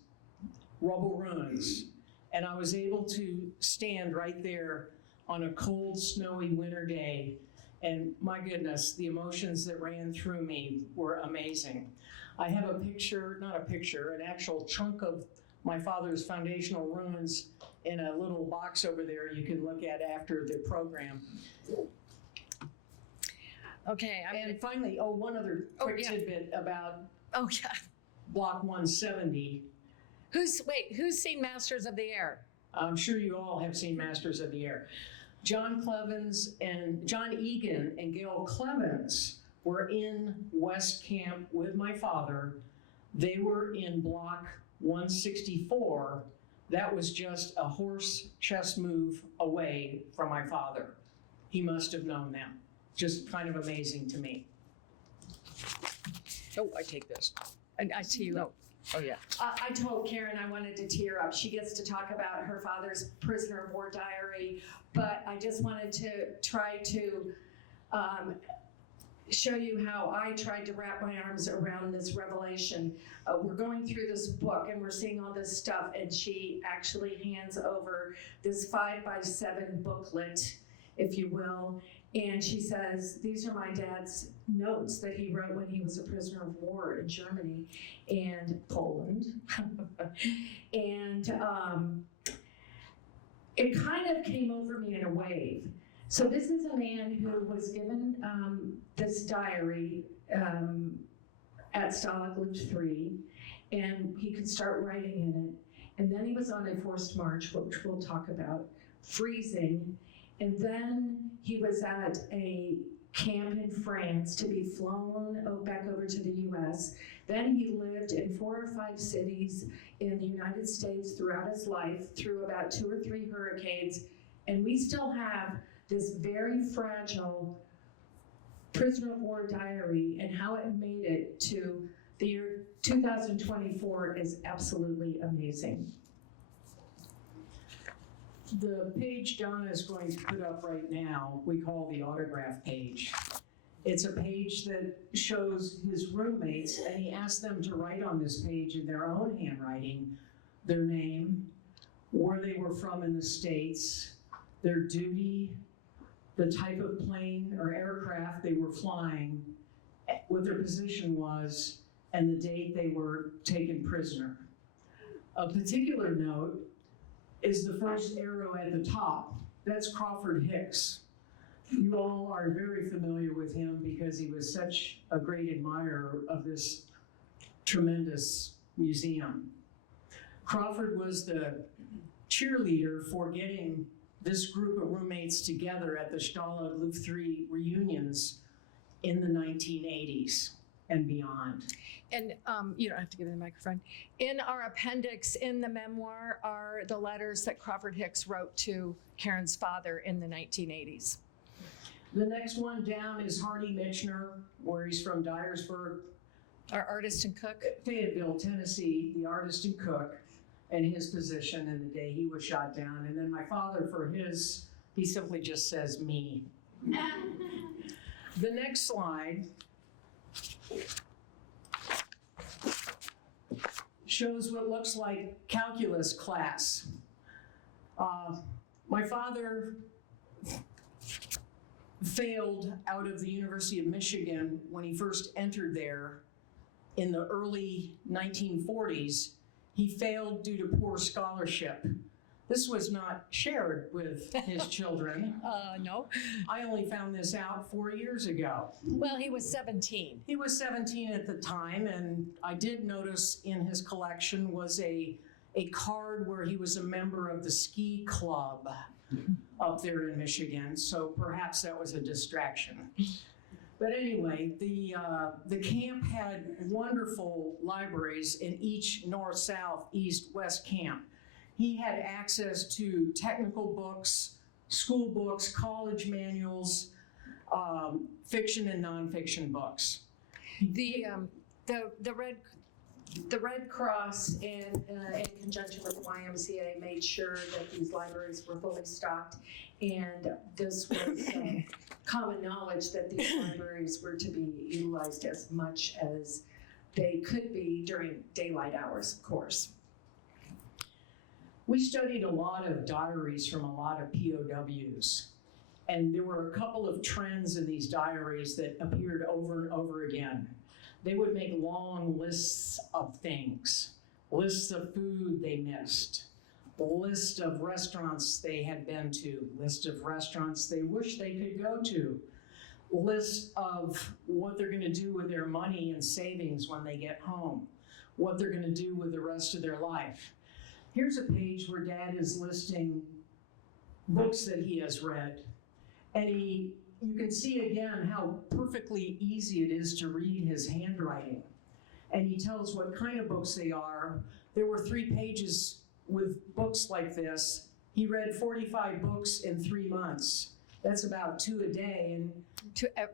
rubble ruins. And I was able to stand right there on a cold, snowy winter day. And my goodness, the emotions that ran through me were amazing. I have a picture, not a picture, an actual chunk of my father's foundational ruins in a little box over there you can look at after the program. Okay. And finally, one other quick tidbit about Block 170. Who's seen Masters of the Air? I'm sure you all have seen Masters of the Air. John Egan and Gail Clemens were in West Camp with my father They were in block 164. That was just a horse chess move away from my father. He must have known them. Just kind of amazing to me. Oh, I take this. And I see you. Oh, yeah. I told Karen I wanted to tear up. She gets to talk about her father's prisoner of war diary, but I just wanted to try to show you how I tried to wrap my arms around this revelation. We're going through this book and we're seeing all this stuff, and she actually hands over this 5x7 booklet, if you will, and she says, these are my dad's notes that he wrote when he was a prisoner of war in Germany and Poland. And it kind of came over me in a wave. So this is a man who was given this diary at Stalag Luft III, and he could start writing in it. And then he was on a forced march, which we'll talk about, freezing. And then he was at a camp in France to be flown back over to the US. Then he lived in 4 or 5 cities in the United States throughout his life, through about 2 or 3 hurricanes. And we still have this very fragile prisoner of war diary, and how it made it to the year 2024 is absolutely amazing. The page Donna is going to put up right now, we call the autograph page. It's a page that shows his roommates, and he asked them to write on this page in their own handwriting, their name, where they were from in the States, their duty, the type of plane or aircraft they were flying, what their position was, and the date they were taken prisoner. A particular note is the first arrow at the top. That's Crawford Hicks. You all are very familiar with him because he was such a great admirer of this tremendous museum. Crawford was the cheerleader for getting this group of roommates together at the Stalag Luft III reunions in the 1980s and beyond. And you don't have to give me the microphone. In our appendix in the memoir are the letters that Crawford Hicks wrote to Karen's father in the 1980s. The next one down is Hardy Mitchner, where he's from Dyersburg, Our artist and cook. Fayetteville, Tennessee, the artist and cook, and his position in the day he was shot down. And then my father, for his, he simply just says me. The next slide shows what looks like calculus class. My father failed out of the University of Michigan when he first entered there in the early 1940s. He failed due to poor scholarship. This was not shared with his children. No. I only found this out 4 years ago. Well, he was 17. He was 17 at the time, and I did notice in his collection was a card where he was a member of the ski club up there in Michigan, so perhaps that was a distraction. But anyway, the camp had wonderful libraries in each north, south, east, west camp. He had access to technical books, school books, college manuals, fiction and nonfiction books. The Red Cross, in conjunction with the YMCA, made sure that these libraries were fully stocked, and this was common knowledge that these libraries were to be utilized as much as they could be during daylight hours, of course. We studied a lot of diaries from a lot of POWs, and there were a couple of trends in these diaries that appeared over and over again. They would make long lists of things, lists of food they missed, list of restaurants they had been to, list of restaurants they wish they could go to, list of what they're going to do with their money and savings when they get home, what they're going to do with the rest of their life. Here's a page where Dad is listing books that he has read, and you can see again how perfectly easy it is to read his handwriting. and he tells what kind of books they are. There were 3 pages with books like this. He read 45 books in 3 months. That's about 2 a day, and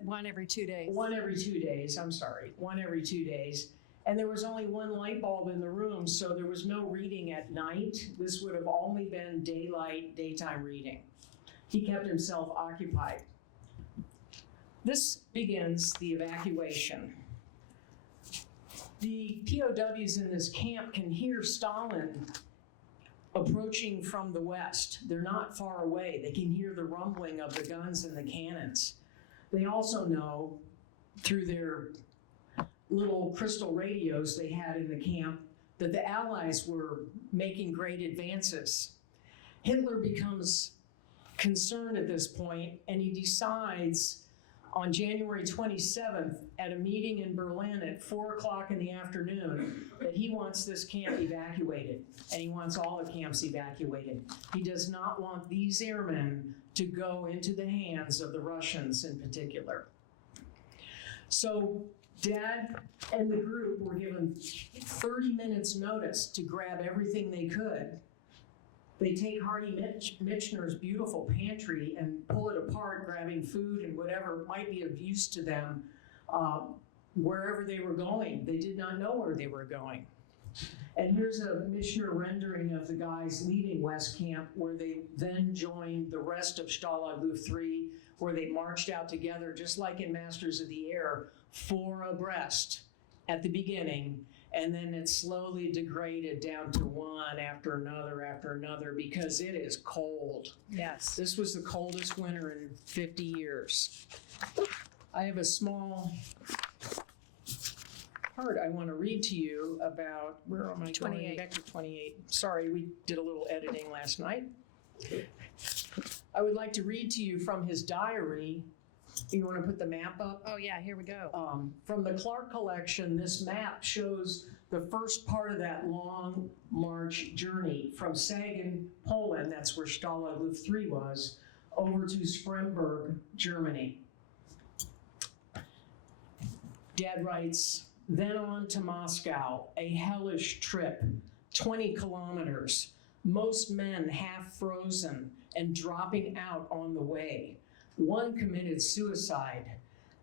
One every 2 days. one every 2 days, I'm sorry, one every 2 days. And there was only 1 light bulb in the room, so there was no reading at night. This would have only been daytime reading. He kept himself occupied. This begins the evacuation. The POWs in this camp can hear Stalin approaching from the west. They're not far away. They can hear the rumbling of the guns and the cannons. They also know through their little crystal radios they had in the camp that the Allies were making great advances. Hitler becomes concerned at this point, and he decides on January 27th at a meeting in Berlin at 4 o'clock in the afternoon that he wants this camp evacuated, and he wants all the camps evacuated. He does not want these airmen to go into the hands of the Russians in particular. So Dad and the group were given 30 minutes notice to grab everything they could. They take Hardy Mitchner's beautiful pantry and pull it apart, grabbing food and whatever might be of use to them wherever they were going. They did not know where they were going. And here's a Mitchner rendering of the guys leaving West Camp, where they then joined the rest of Stalag Luft III, where they marched out together, just like in Masters of the Air, 4 abreast at the beginning, and then it slowly degraded down to 1 after another, because it is cold. Yes. This was the coldest winter in 50 years. I have a small part I want to read to you about, where am I 28. going? Back to 28. Sorry, we did a little editing last night. I would like to read to you from his diary. You want to put the map up? Oh, yeah, here we go. From the Clark collection, this map shows the first part of that long march journey from Sagan, Poland, that's where Stalag Luft III was, over to Spremberg, Germany. Dad writes, then on to Moscow, a hellish trip, 20 kilometers, most men half frozen and dropping out on the way. One committed suicide,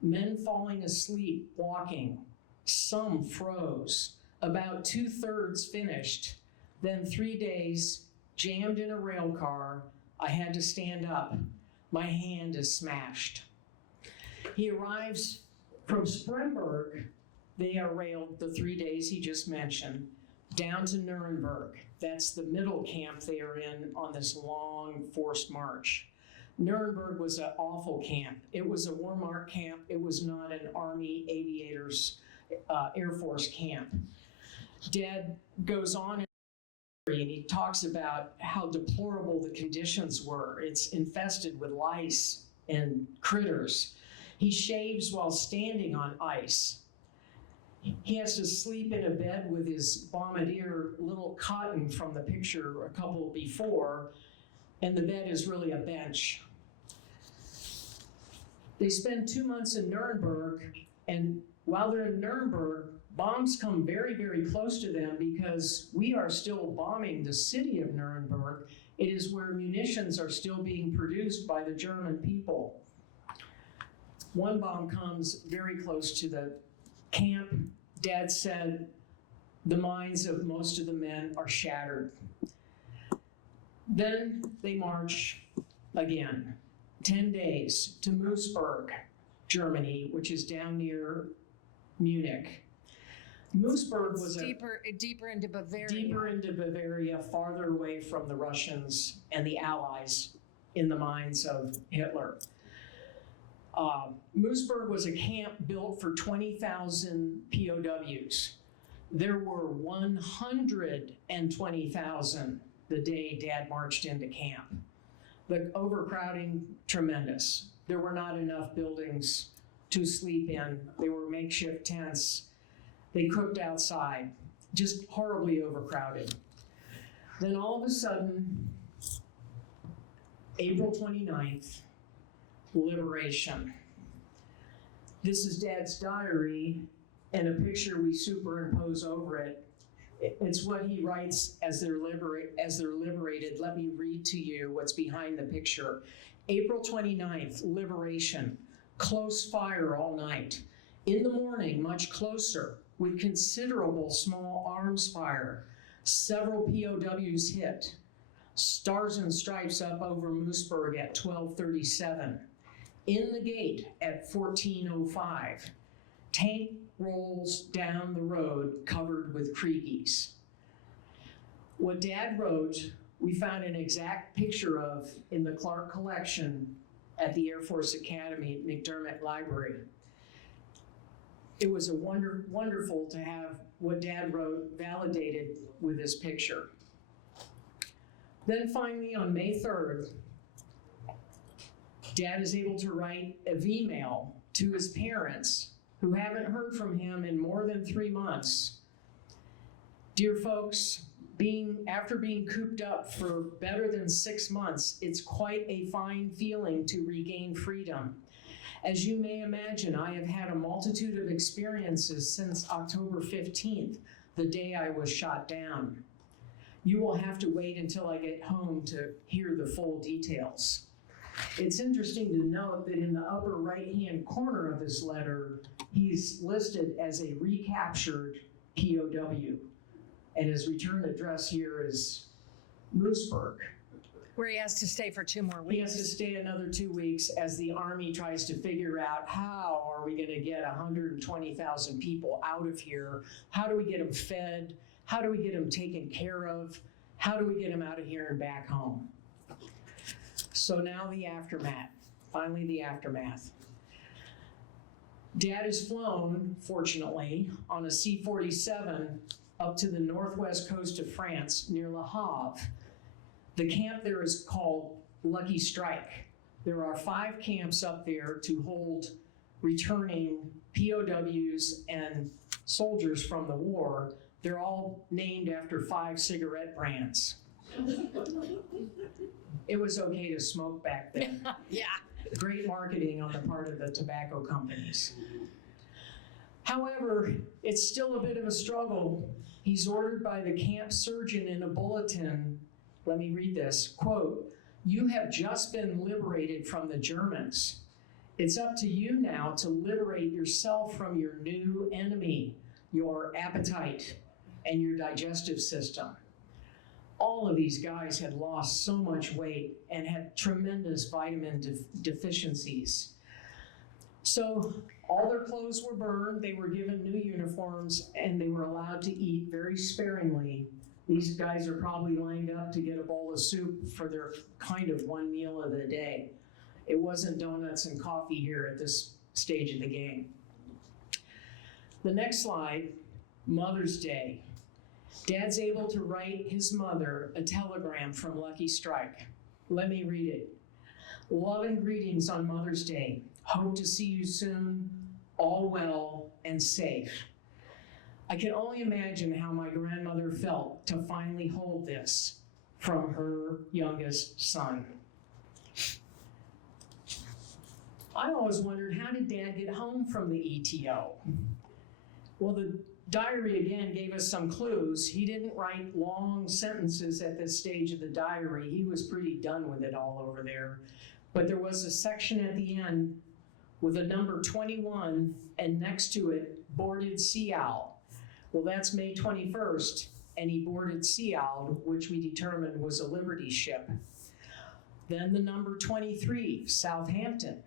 men falling asleep walking. Some froze, about 2/3 finished. Then 3 days, jammed in a rail car. I had to stand up. My hand is smashed. He arrives from Spremberg. They are railed the 3 days he just mentioned, down to Nuremberg. That's the middle camp they are in on this long forced march. Nuremberg was an awful camp. It was a Wehrmacht camp. It was not an Army aviators Air Force camp. Dad goes on and he talks about how deplorable the conditions were. It's infested with lice and critters. He shaves while standing on ice. He has to sleep in a bed with his bombardier little cotton from the picture a couple before, and the bed is really a bench. They spend 2 months in Nuremberg, and while they're in Nuremberg, bombs come very, very close to them because we are still bombing the city of Nuremberg. It is where munitions are still being produced by the German people. One bomb comes very close to the camp. Dad said the minds of most of the men are shattered. Then they march again, 10 days to Moosburg, Germany, which is down near Munich. Moosburg was deeper into Bavaria. deeper into Bavaria, farther away from the Russians and the Allies in the minds of Hitler. Moosburg was a camp built for 20,000 POWs. There were 120,000 the day Dad marched into camp. The overcrowding, tremendous. There were not enough buildings to sleep in. They were makeshift tents. They cooked outside, just horribly overcrowded. Then all of a sudden, April 29th, liberation. This is Dad's diary and a picture we superimpose over it. It's what he writes as they're liberated. Let me read to you what's behind the picture. April 29th, liberation. Close fire all night. In the morning, much closer, with considerable small arms fire. Several POWs hit. Stars and stripes up over Moosburg at 12:37. In the gate at 14:05. Tank rolls down the road covered with Kriegies. What Dad wrote, we found an exact picture of in the Clark collection at the Air Force Academy McDermott Library. It was wonderful to have what Dad wrote validated with this picture. Then finally on May 3rd, Dad is able to write a V-mail to his parents who haven't heard from him in more than 3 months. Dear folks, after being cooped up for better than 6 months, it's quite a fine feeling to regain freedom. As you may imagine, I have had a multitude of experiences since October 15th, the day I was shot down. You will have to wait until I get home to hear the full details. It's interesting to note that in the upper right-hand corner of this letter, he's listed as a recaptured POW, and his return address here is Moosburg. Where he has to stay for 2 more He weeks. has to stay another 2 weeks as the Army tries to figure out how are we going to get 120,000 people out of here? How do we get them fed? How do we get them taken care of? How do we get them out of here and back home? So now the aftermath, finally the aftermath. Dad is flown, fortunately, on a C-47 up to the northwest coast of France near Le Havre. The camp there is called Lucky Strike. There are 5 camps up there to hold returning POWs and soldiers from the war. They're all named after 5 cigarette brands. It was okay to smoke back then. Yeah. Great marketing on the part of the tobacco companies. However, it's still a bit of a struggle. He's ordered by the camp surgeon in a bulletin, let me read this, quote, "You have just been liberated from the Germans. It's up to you now to liberate yourself from your new enemy, your appetite and your digestive system." All of these guys had lost so much weight and had tremendous vitamin deficiencies. So all their clothes were burned, they were given new uniforms, and they were allowed to eat very sparingly. These guys are probably lined up to get a bowl of soup for their kind of one meal of the day. It wasn't donuts and coffee here at this stage of the game. The next slide, Mother's Day. Dad's able to write his mother a telegram from Lucky Strike. Let me read it. "Love and greetings on Mother's Day. Hope to see you soon, all well and safe." I can only imagine how my grandmother felt to finally hold this from her youngest son. I always wondered, how did Dad get home from the ETO? Well, the diary again gave us some clues. He didn't write long sentences at this stage of the diary. He was pretty done with it all over there. But there was a section at the end with a number 21 and next to it, boarded Sea Owl. Well, that's May 21st, and he boarded Sea Owl, which we determined was a Liberty ship. Then the number 23, Southampton.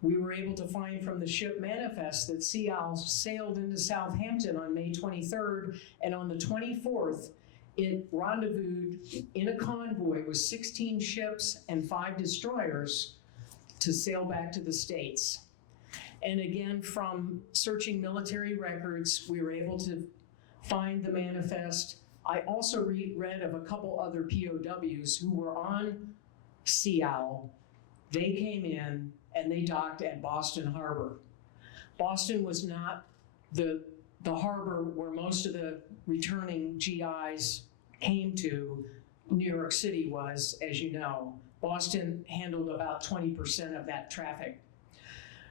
We were able to find from the ship manifest that Sea Owl sailed into Southampton on May 23rd, and on the 24th, it rendezvoused in a convoy with 16 ships and 5 destroyers to sail back to the States. And again, from searching military records, we were able to find the manifest. I also read of a couple other POWs who were on Sea Owl. They came in and they docked at Boston Harbor. Boston was not the harbor where most of the returning GIs came to. New York City was, as you know. Boston handled about 20% of that traffic.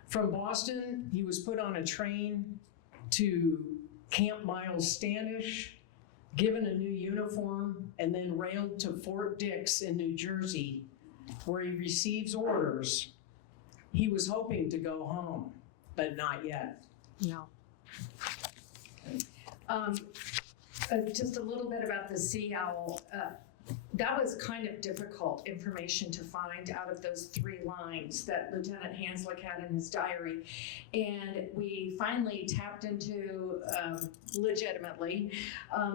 From Boston, he was put on a train to Camp Miles Standish, given a new uniform, and then railed to Fort Dix in New Jersey, where he receives orders. He was hoping to go home, but not yet. No. Just a little bit about the sea owl. That was kind of difficult information to find out of those 3 lines that Lieutenant Hanslick had in his diary. And we finally tapped into, legitimately,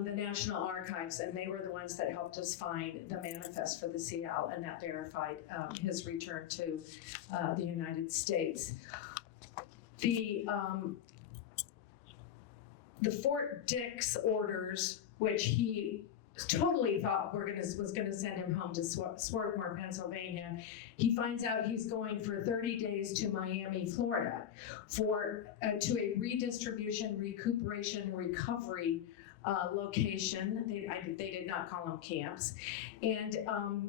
the National Archives, and they were the ones that helped us find the manifest for the sea owl, and that verified his return to the United States. The Fort Dix orders, which he totally thought was going to send him home to Swarthmore, Pennsylvania. He finds out he's going for 30 days to Miami, Florida, to a redistribution, recuperation, recovery location. They did not call them camps. And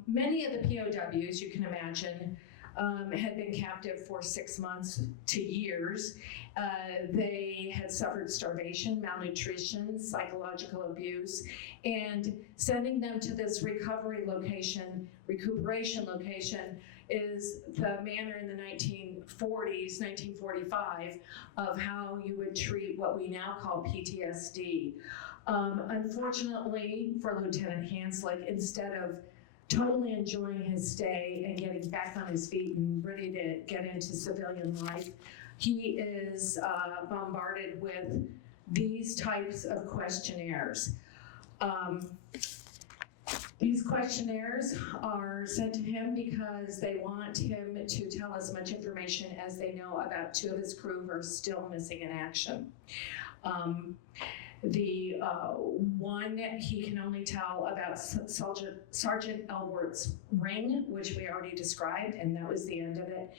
many of the POWs, you can imagine, had been captive for 6 months to years. They had suffered starvation, malnutrition, psychological abuse, and sending them to this recovery location, recuperation location, is the manner in the 1940s, 1945, of how you would treat what we now call PTSD. Unfortunately for Lieutenant Hanslick, instead of totally enjoying his stay and getting back on his feet and ready to get into civilian life, he is bombarded with these types of questionnaires. These questionnaires are sent to him because they want him to tell as much information as they know about 2 of his crew who are still missing in action. The one, he can only tell about Sergeant Elworth's ring, which we already described, and that was the end of it.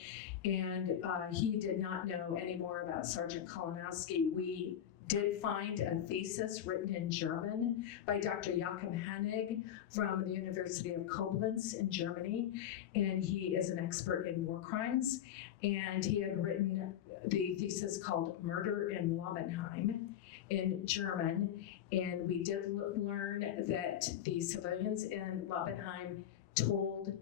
And he did not know any more about Sergeant Kolonowski. We did find a thesis written in German by Dr. Joachim Hennig from the University of Koblenz in Germany, and he is an expert in war crimes. And he had written the thesis called Murder in Lobenheim in German, and we did learn that the civilians in Lobenheim told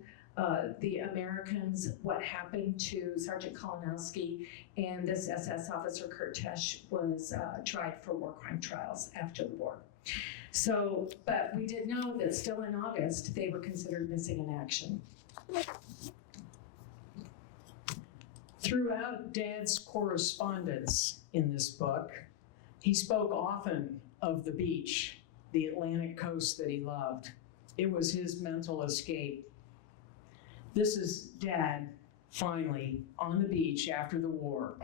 the Americans what happened to Sergeant Kolonowski, and this SS officer, Kurt Tesch, was tried for war crime trials after the war. So, but we did know that still in August, they were considered missing in action. Throughout Dad's correspondence in this book, he spoke often of the beach, the Atlantic coast that he loved. It was his mental escape. This is Dad, finally, on the beach after the war.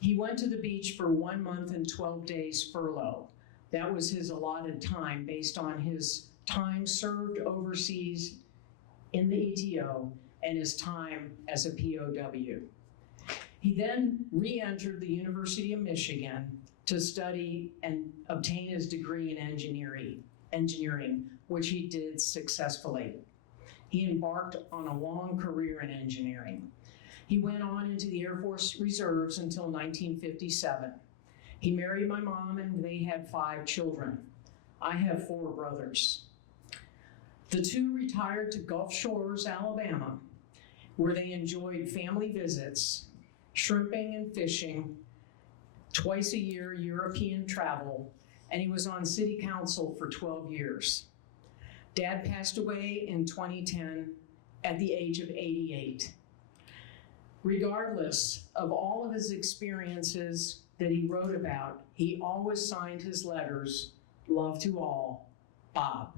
He went to the beach for 1 month and 12 days furlough. That was his allotted time based on his time served overseas in the ETO and his time as a POW. He then re-entered the University of Michigan to study and obtain his degree in engineering, which he did successfully. He embarked on a long career in engineering. He went on into the Air Force Reserves until 1957. He married my mom and they had 5 children. I have 4 brothers. The 2 retired to Gulf Shores, Alabama, where they enjoyed family visits, shrimping and fishing, twice a year European travel, and he was on city council for 12 years. Dad passed away in 2010 at the age of 88. Regardless of all of his experiences that he wrote about, he always signed his letters, "Love to all, Bob."